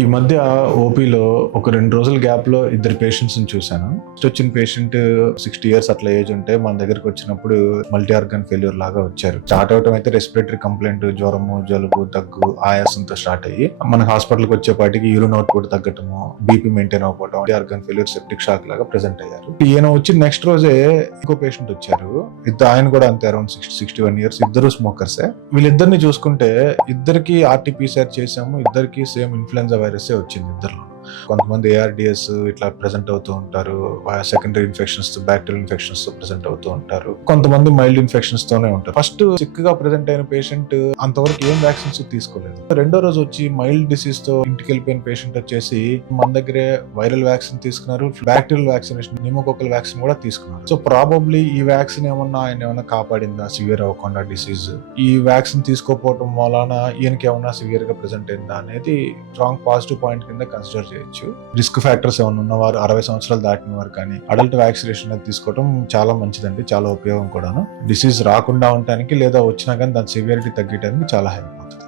ఈ మధ్య ఓపీలో ఒక 2 రోజుల గ్యాప్ లో ఇద్దరు పేషెంట్స్ ని చూశాను. ఫస్ట్ వచ్చిన పేషెంట్ 60 years అట్లా ఏజ్ ఉంటే మన దగ్గరికి వచ్చినప్పుడు మల్టీ ఆర్గన్ ఫెయిల్యూర్ లాగా వచ్చారు. స్టార్ట్ అవటం అయితే రెస్పిరేటరీ కంప్లైంట్, జ్వరము, జలుబు, దగ్గు, ఆయాసంతో స్టార్ట్ అయ్యి మన హాస్పిటల్కి వచ్చేపాటికి యూరిన్ అవుట్పుట్ తగ్గటము, బీపీ మెయింటైన్ అవ్వకపోవడం, multi organ failure, septic shock లాగా ప్రెజెంట్ అయ్యారు. ఈయన వచ్చి నెక్స్ట్ రోజే ఇంకో పేషెంట్ వచ్చారు. ఆయన కూడా అంతే అరౌండ్ 61 years. ఇద్దరు స్మోకర్సే. వీళ్ళిద్దరిని చూసుకుంటే ఇద్దరికి ఆర్టీపీసీఆర్ చేసాము. ఇద్దరికి సేమ్ ఇన్ఫ్లుయెన్జా వైరస్ వచ్చింది ఇద్దరు. కొంతమంది ARDS ఇట్లా ప్రెసెంట్ అవుతూ ఉంటారు, సెకండరీ ఇన్ఫెక్షన్స్ తో, బ్యాక్టీరియల్ ఇన్ఫెక్షన్స్ తో ప్రెసెంట్ అవుతూ ఉంటారు. కొంతమంది మైల్డ్ ఇన్ఫెక్షన్స్ తోనే ఉంటారు. ఫస్ట్ సిక్ గా ప్రెసెంట్ అయిన పేషెంట్ అంతవరకు ఏం వ్యాక్సిన్స్ తీసుకోలేదు. రెండో రోజు వచ్చి మైల్డ్ డిసీజ్ తో ఇంటికి వెళ్ళిపోయిన పేషెంట్ వచ్చేసి మన దగ్గరే వైరల్ వ్యాక్సిన్ తీసుకున్నారు, బ్యాక్టీరియల్ వ్యాక్సినేషన్, న్యూమోకోకల్ వ్యాక్సిన్ కూడా తీసుకున్నారు. సో ప్రాబబ్లీ ఈ వ్యాక్సిన్ ఆయన కాపాడిందా సివియర్ అవ్వకుండా డిసీజ్? ఈ వ్యాక్సిన్ తీసుకోకపోవడం వలన ఈయనకి ఏమన్నా సివియర్ గా ప్రెసెంట్ అయిందా అనేది స్ట్రాంగ్ పాజిటివ్ పాయింట్ కింద కన్సిడర్ చేయొచ్చు. రిస్క్ ఫ్యాక్టర్స్ ఏమైనా ఉన్నవారు, 60 సంవత్సరాలు దాటిన వారు కానీ అడల్ట్ వ్యాక్సినేషన్ తీసుకోవడం చాలా మంచిదండి, చాలా ఉపయోగం కూడాను. డిసీజ్ రాకుండా ఉండటానికి లేదా వచ్చినా కానీ దాని సివియరిటీ తగ్గడానికి చాలా హెల్ప్ అవుతుంది.